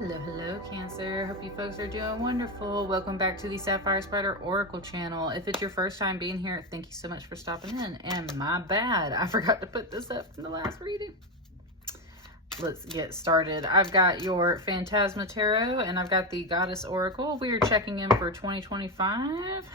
Hello, hello, Cancer. Hope you folks are doing wonderful. Welcome back to the Sapphire Spider Oracle channel. If it's your first time being here, thank you so much for stopping in. And my bad, I forgot to put this up in the last reading. Let's get started. I've got your Phantasma Tarot and I've got the Goddess Oracle. We are checking in for 2025.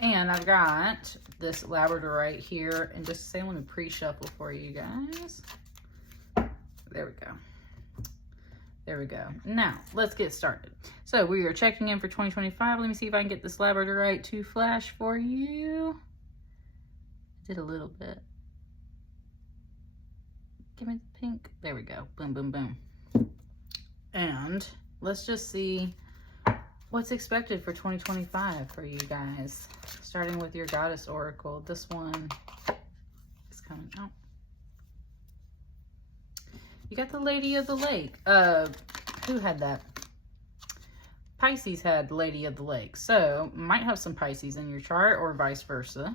And I've got this Labradorite here. And just to say, let me pre-shuffle for you guys. There we go. There we go. Now, let's get started. So, we are checking in for 2025. Let me see if I can get this Labradorite to flash for you. Did a little bit. Give me the pink. There we go. Boom, boom, boom. And let's just see what's expected for 2025 for you guys. Starting with your Goddess Oracle. This one is coming out. You got the Lady of the Lake. Who had that? Pisces had the Lady of the Lake. So, might have some Pisces in your chart or vice versa.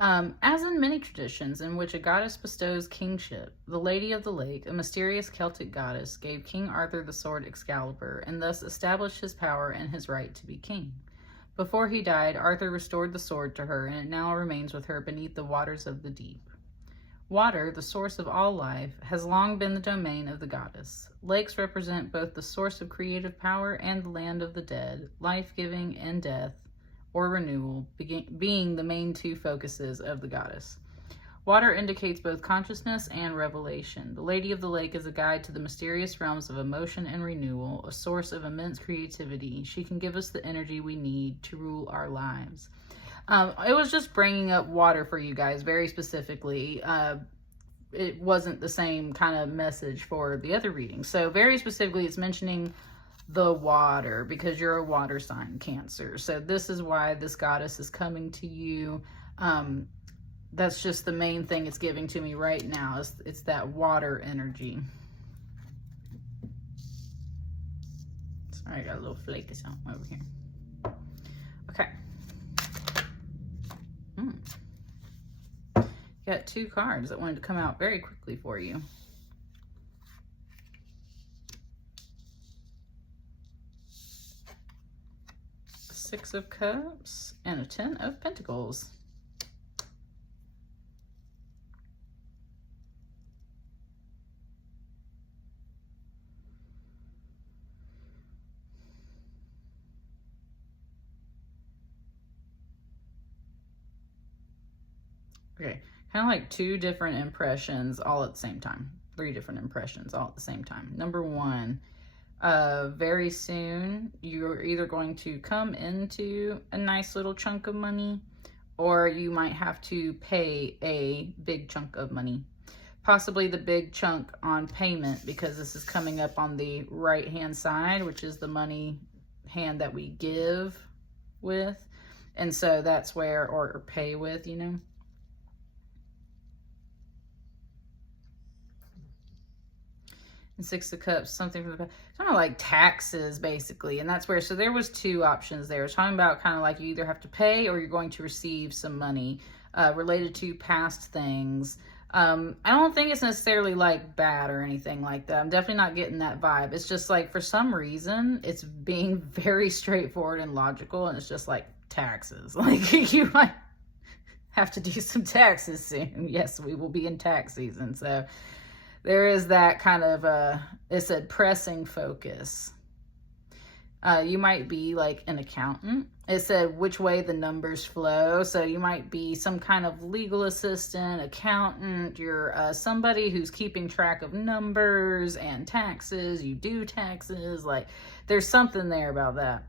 As in many traditions in which a goddess bestows kingship, the Lady of the Lake, a mysterious Celtic goddess, gave King Arthur the sword Excalibur and thus established his power and his right to be king. Before he died, Arthur restored the sword to her and it now remains with her beneath the waters of the deep. Water, the source of all life, has long been the domain of the goddess. Lakes represent both the source of creative power and the land of the dead, life-giving and death, or renewal, being the main two focuses of the goddess. Water indicates both consciousness and revelation. The Lady of the Lake is a guide to the mysterious realms of emotion and renewal, a source of immense creativity. She can give us the energy we need to rule our lives. It was just bringing up water for you guys very specifically. It wasn't the same kind of message for the other reading. So very specifically, it's mentioning the water because you're a water sign, Cancer. So this is why this goddess is coming to you. That's just the main thing it's giving to me right now. It's that water energy. Sorry, I got a little flake of something over here. Okay. Got two cards that wanted to come out very quickly for you. Six of Cups and a 10 of Pentacles. Okay, kind of like two different impressions all at the same time. Three different impressions all at the same time. Number one, very soon you're either going to come into a nice little chunk of money or you might have to pay a big chunk of money. Possibly the big chunk on payment because this is coming up on the right hand side, which is the money hand that we give with. And so that's where, or pay with, you know. And Six of Cups, something from the kind of like taxes basically, and that's where, so there was two options there. It's talking about kind of like you either have to pay or you're going to receive some money related to past things. I don't think it's necessarily like bad or anything like that. I'm definitely not getting that vibe. It's just like for some reason it's being very straightforward and logical, and it's just like taxes. Like you might have to do some taxes soon. Yes, we will be in tax season, so there is that kind of, it's a pressing focus. You might be like an accountant. It said which way the numbers flow. So you might be some kind of legal assistant, accountant. You're somebody who's keeping track of numbers and taxes. You do taxes. Like there's something there about that.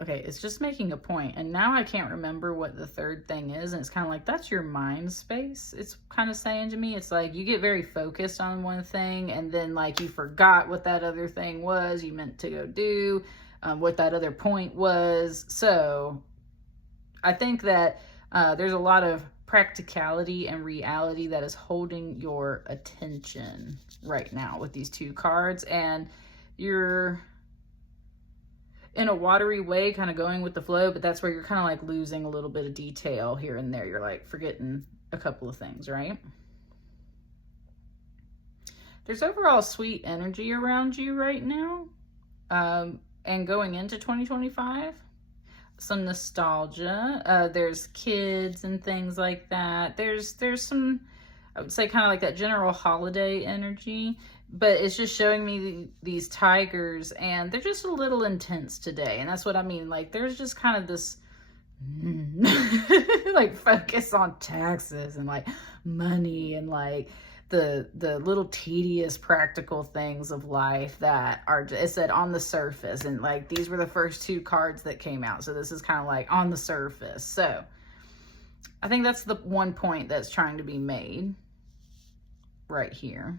Okay, it's just making a point, and now I can't remember what the third thing is, and it's kind of like, that's your mind space. It's kind of saying to me, it's like you get very focused on one thing, and then like you forgot what that other thing was you meant to go do, what that other point was. So I think that there's a lot of practicality and reality that is holding your attention right now with these two cards, and you're in a watery way, kind of going with the flow, but that's where you're kind of like losing a little bit of detail here and there. You're like forgetting a couple of things, right? There's overall sweet energy around you right now. And going into 2025, some nostalgia. There's kids and things like that. There's some, I would say, kind of like that general holiday energy. But it's just showing me these tigers, and they're just a little intense today. And that's what I mean. Like, there's just kind of this like focus on taxes and like money and like the little tedious practical things of life that are, it said, on the surface. And like, these were the first two cards that came out, so this is kind of like on the surface. So I think that's the one point that's trying to be made right here.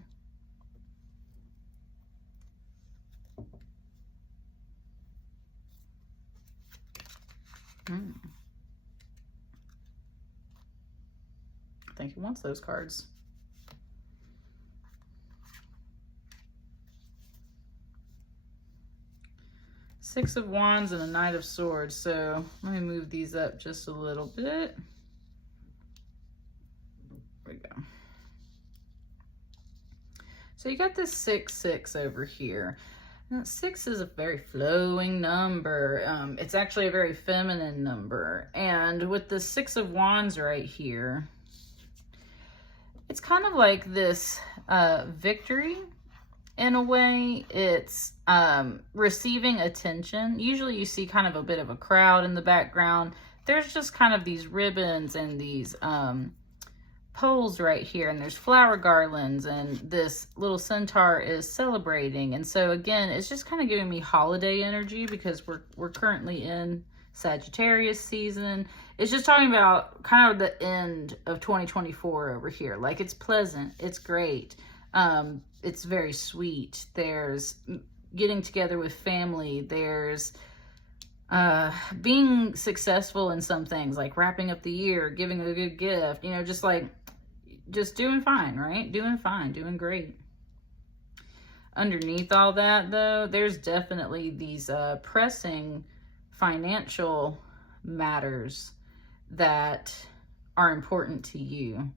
I think he wants those cards. Six of Wands and a Knight of Swords. So let me move these up just a little bit. There we go. So you got this 6-6 over here. Now, 6 is a very flowing number. It's actually a very feminine number. And with the 6 of Wands right here, it's kind of like this victory in a way. It's receiving attention. Usually you see kind of a bit of a crowd in the background. There's just kind of these ribbons and these poles right here, and there's flower garlands, and this little centaur is celebrating. And so again, it's just kind of giving me holiday energy because we're currently in Sagittarius season. It's just talking about kind of the end of 2024 over here. Like, it's pleasant, it's great, it's very sweet. There's getting together with family, there's being successful in some things, like wrapping up the year, giving a good gift, you know, just doing fine, right? Doing fine, doing great. Underneath all that, though, there's definitely these pressing financial matters that are important to you.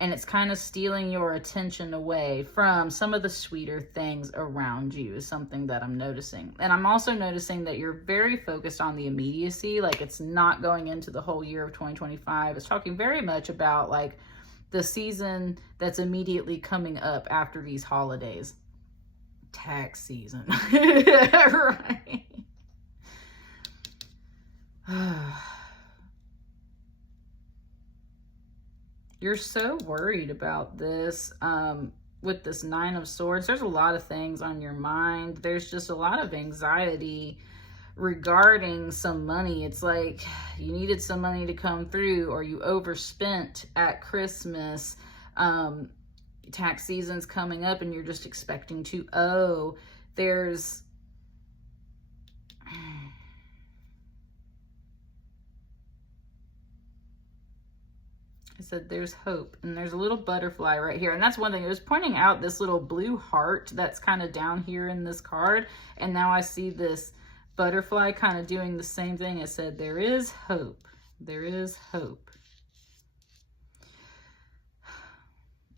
And it's kind of stealing your attention away from some of the sweeter things around you is something that I'm noticing. And I'm also noticing that you're very focused on the immediacy. Like, it's not going into the whole year of 2025. It's talking very much about like the season that's immediately coming up after these holidays. Tax season. Right. You're so worried about this with this 9 of Swords. There's a lot of things on your mind. There's just a lot of anxiety regarding some money. It's like you needed some money to come through, or you overspent at Christmas. Tax season's coming up and you're just expecting to owe. There's I said there's hope, and there's a little butterfly right here. And that's one thing. It was pointing out this little blue heart that's kind of down here in this card, and now I see this butterfly kind of doing the same thing. It said there is hope. There is hope.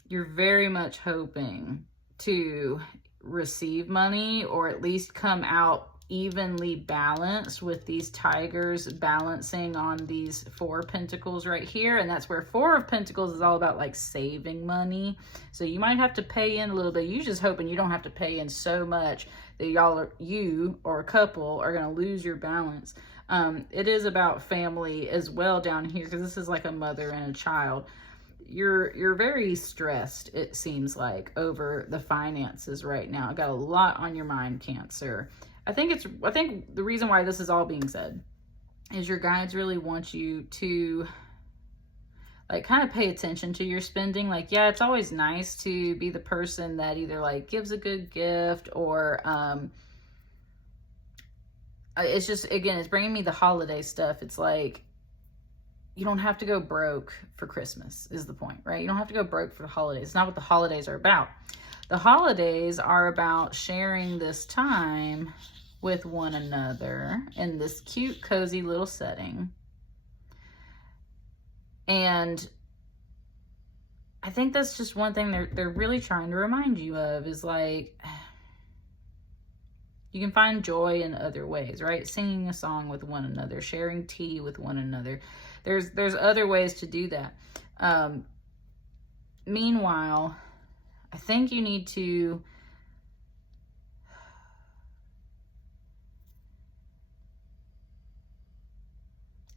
You're very much hoping to receive money, or at least come out evenly balanced with these tigers balancing on these 4 of Pentacles right here. And that's where 4 of Pentacles is all about like saving money. So you might have to pay in a little bit. You're just hoping you don't have to pay in so much that you or a couple are going to lose your balance. It is about family as well down here, because this is like a mother and a child. You're very stressed, it seems like, over the finances right now. Got a lot on your mind, Cancer. I think the reason why this is all being said is your guides really want you to like kind of pay attention to your spending. Like, yeah, it's always nice to be the person that either like gives a good gift, or it's just, again, it's bringing me the holiday stuff. It's like, you don't have to go broke for Christmas is the point, right? You don't have to go broke for the holidays. It's not what the holidays are about. The holidays are about sharing this time with one another in this cute, cozy little setting. And I think that's just one thing they're really trying to remind you of, is like, you can find joy in other ways, right? Singing a song with one another, sharing tea with one another. There's other ways to do that. Meanwhile, I think you need to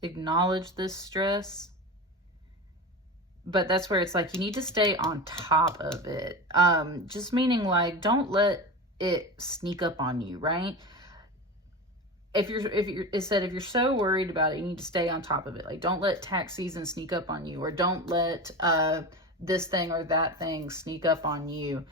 acknowledge this stress, but that's where it's like you need to stay on top of it. Just meaning like, don't let it sneak up on you, right? If you're so worried about it, you need to stay on top of it. Like, don't let tax season sneak up on you, or don't let this thing or that thing sneak up on you.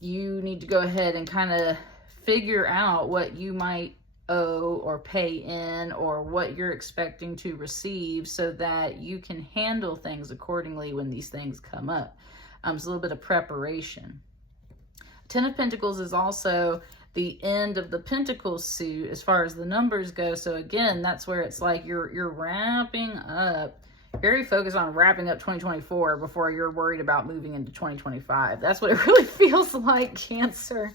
You need to go ahead and kind of figure out what you might owe or pay in, or what you're expecting to receive, so that you can handle things accordingly when these things come up. It's a little bit of preparation. Ten of Pentacles is also the end of the Pentacles suit as far as the numbers go. So again, that's where it's like you're wrapping up, very focused on wrapping up 2024 before you're worried about moving into 2025. That's what it really feels like, Cancer.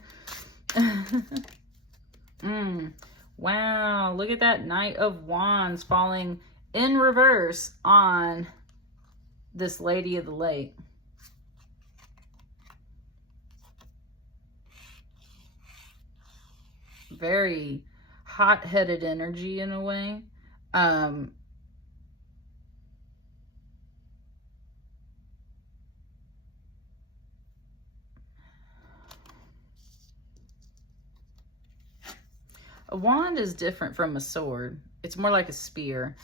Wow, look at that Knight of Wands falling in reverse on this Lady of the Lake. Very hot-headed energy in a way. A wand is different from a sword. It's more like a spear.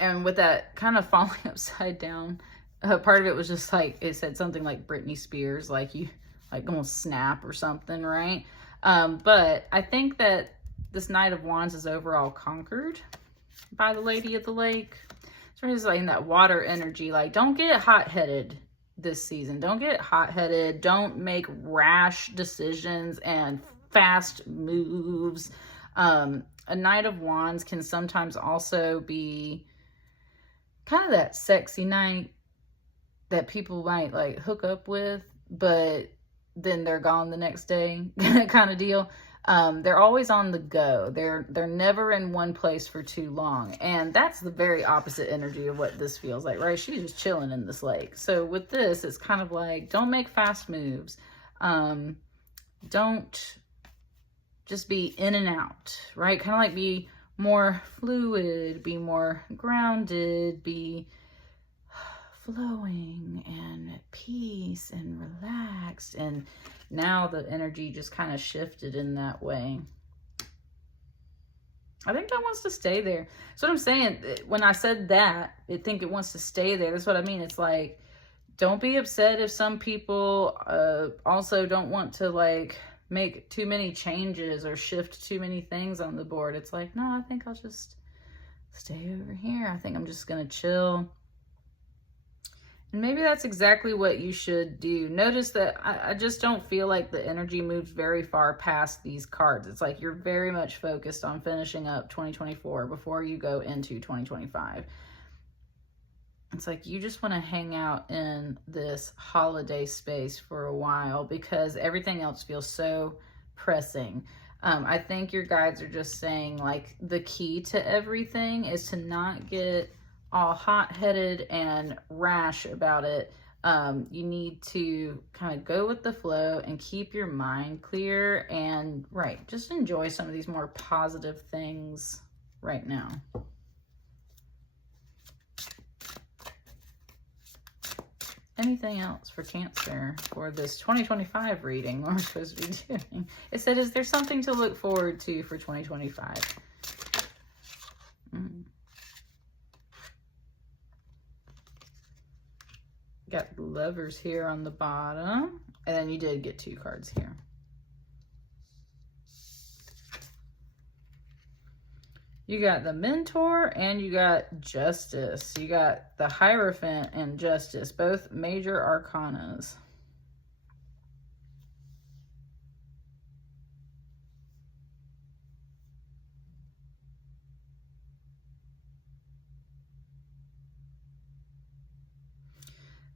And with that kind of falling upside down, part of it was just like, it said something like Britney Spears, like you like gonna snap or something, right? But I think that this Knight of Wands is overall conquered by the Lady of the Lake. So it's like in that water energy, like, don't get hot-headed this season. Don't get hot-headed. Don't make rash decisions and fast moves. A Knight of Wands can sometimes also be kind of that sexy knight that people might like hook up with, but then they're gone the next day kind of deal. They're always on the go. They're never in one place for too long. And that's the very opposite energy of what this feels like, right? She's just chilling in this lake. So with this, it's kind of like, don't make fast moves. Don't just be in and out, right? Kind of like be more fluid, be more grounded, be flowing and at peace and relaxed. And now the energy just kind of shifted in that way. I think that wants to stay there. So what I'm saying, when I said that, I think it wants to stay there. That's what I mean. It's like, don't be upset if some people also don't want to like make too many changes or shift too many things on the board. It's like, no, I think I'll just stay over here. I think I'm just going to chill. And maybe that's exactly what you should do. Notice that I just don't feel like the energy moves very far past these cards. It's like you're very much focused on finishing up 2024 before you go into 2025. It's like you just want to hang out in this holiday space for a while because everything else feels so pressing. I think your guides are just saying like the key to everything is to not get all hot-headed and rash about it. You need to kind of go with the flow and keep your mind clear and just enjoy some of these more positive things right now. Anything else for Cancer for this 2025 reading we're supposed to be doing? It said, is there something to look forward to for 2025? Got the Lovers here on the bottom, and then you did get 2 cards here. You got the Mentor and you got Justice. You got the Hierophant and Justice, both major arcanas.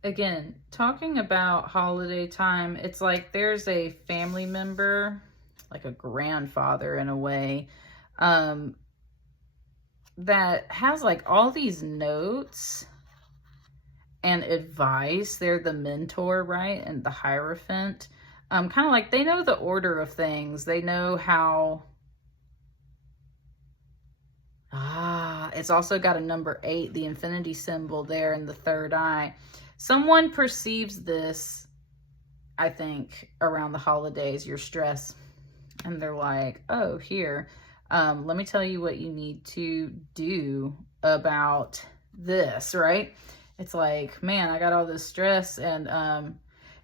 Again, talking about holiday time, it's like there's a family member, like a grandfather in a way, that has like all these notes and advice. They're the mentor, right? And the Hierophant. Kind of like they know the order of things. They know how... it's also got a number 8, the infinity symbol there in the third eye. Someone perceives this, I think, around the holidays, your stress. And they're like, oh, here, let me tell you what you need to do about this, right? It's like, man, I got all this stress. And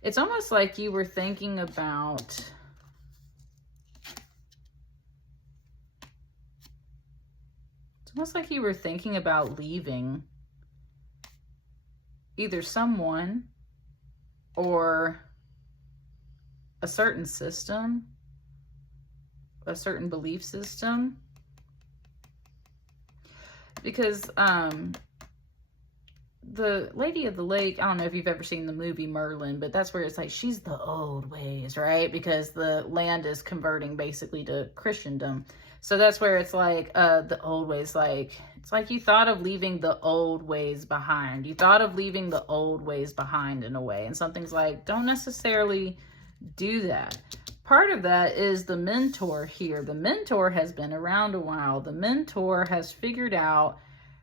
it's almost like you were thinking about... almost like you were thinking about leaving either someone or a certain system, a certain belief system. Because the Lady of the Lake, I don't know if you've ever seen the movie Merlin, but that's where it's like she's the old ways, right? Because the land is converting basically to Christendom. So that's where it's like the old ways, like it's like you thought of leaving the old ways behind. You thought of leaving the old ways behind in a way. And something's like, don't necessarily do that. Part of that is the mentor here. The mentor has been around a while. The mentor has figured out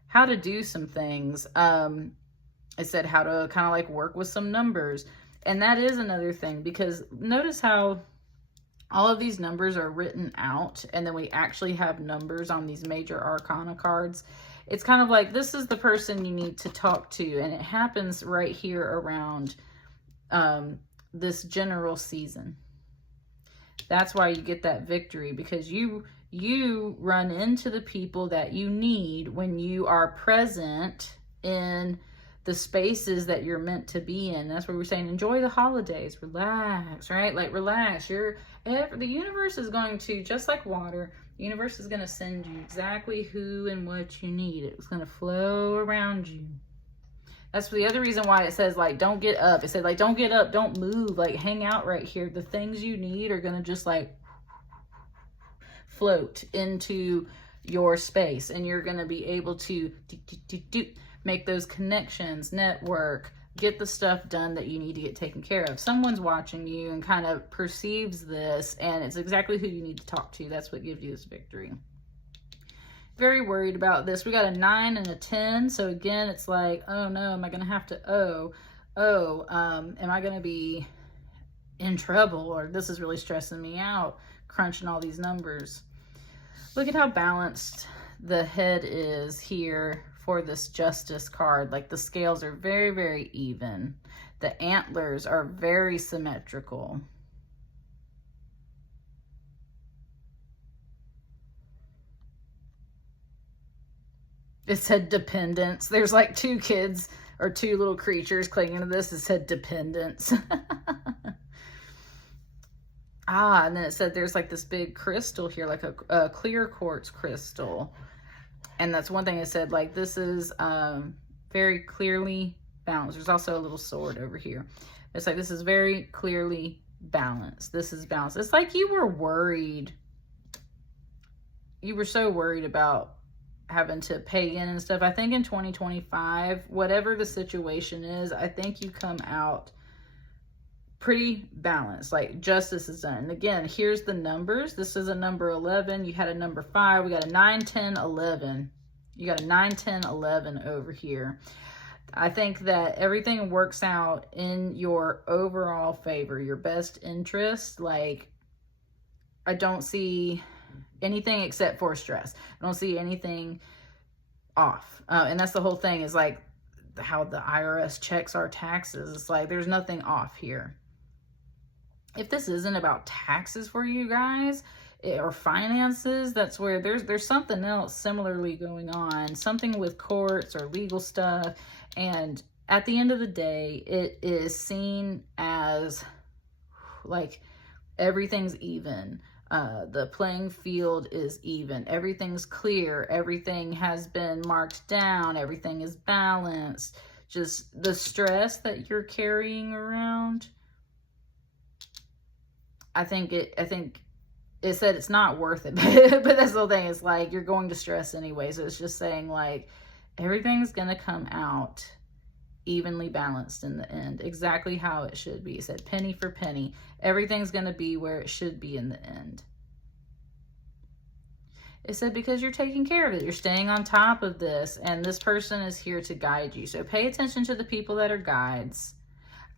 how to do some things. I said how to kind of like work with some numbers. And that is another thing, because notice how all of these numbers are written out, and then we actually have numbers on these major arcana cards. It's kind of like, this is the person you need to talk to, and it happens right here around this general season. That's why you get that victory, because you run into the people that you need when you are present in the spaces that you're meant to be in. That's where we're saying, enjoy the holidays, relax, right? Like, relax. The universe is going to, just like water, the universe is going to send you exactly who and what you need. It's going to flow around you. That's the other reason why it says, like, don't get up. It said, like, don't get up, don't move, like, hang out right here. The things you need are going to just, like, float into your space, and you're going to be able to make those connections, network, get the stuff done that you need to get taken care of. Someone's watching you and kind of perceives this, and it's exactly who you need to talk to. That's what gives you this victory. Very worried about this. We got a 9 and a 10. So again, it's like, oh no, am I going to have to, am I going to be in trouble? Or this is really stressing me out, crunching all these numbers. Look at how balanced the head is here for this Justice card. Like, the scales are very, very even. The antlers are very symmetrical. It said dependence. There's like 2 kids or 2 little creatures clinging to this. It said dependence. And then it said there's like this big crystal here, like a clear quartz crystal. And that's one thing it said, like, this is very clearly balanced. There's also a little sword over here. It's like, this is very clearly balanced. This is balanced. It's like you were worried. You were so worried about having to pay in and stuff. I think in 2025, whatever the situation is, I think you come out pretty balanced. Like, justice is done. And again, here's the numbers. This is a number 11. You had a number 5. We got a 9, 10, 11. You got a 9, 10, 11 over here. I think that everything works out in your overall favor, your best interest. Like, I don't see anything except for stress. I don't see anything off. And that's the whole thing, is like how the IRS checks our taxes. It's like, there's nothing off here. If this isn't about taxes for you guys or finances, that's where there's something else similarly going on, something with courts or legal stuff. And at the end of the day, it is seen as like everything's even. The playing field is even. Everything's clear. Everything has been marked down. Everything is balanced. just the stress that you're carrying around. I think it said it's not worth it, but that's the whole thing. It's like, you're going to stress anyway. So it's just saying like, everything's going to come out evenly balanced in the end, exactly how it should be. It said penny for penny. Everything's going to be where it should be in the end. It said because you're taking care of it. You're staying on top of this, and this person is here to guide you. So pay attention to the people that are guides.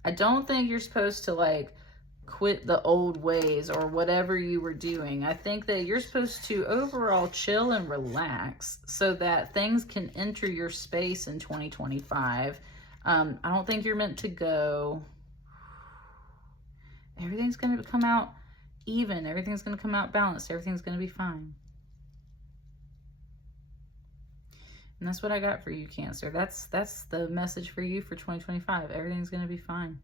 I don't think you're supposed to like quit the old ways or whatever you were doing. I think that you're supposed to overall chill and relax so that things can enter your space in 2025. I don't think you're meant to go. Everything's going to come out even. Everything's going to come out balanced. Everything's going to be fine. And that's what I got for you, Cancer. That's the message for you for 2025. Everything's going to be fine.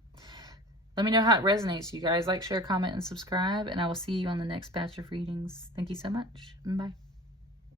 Let me know how it resonates, you guys. Like, share, comment, and subscribe. And I will see you on the next batch of readings. Thank you so much. Bye.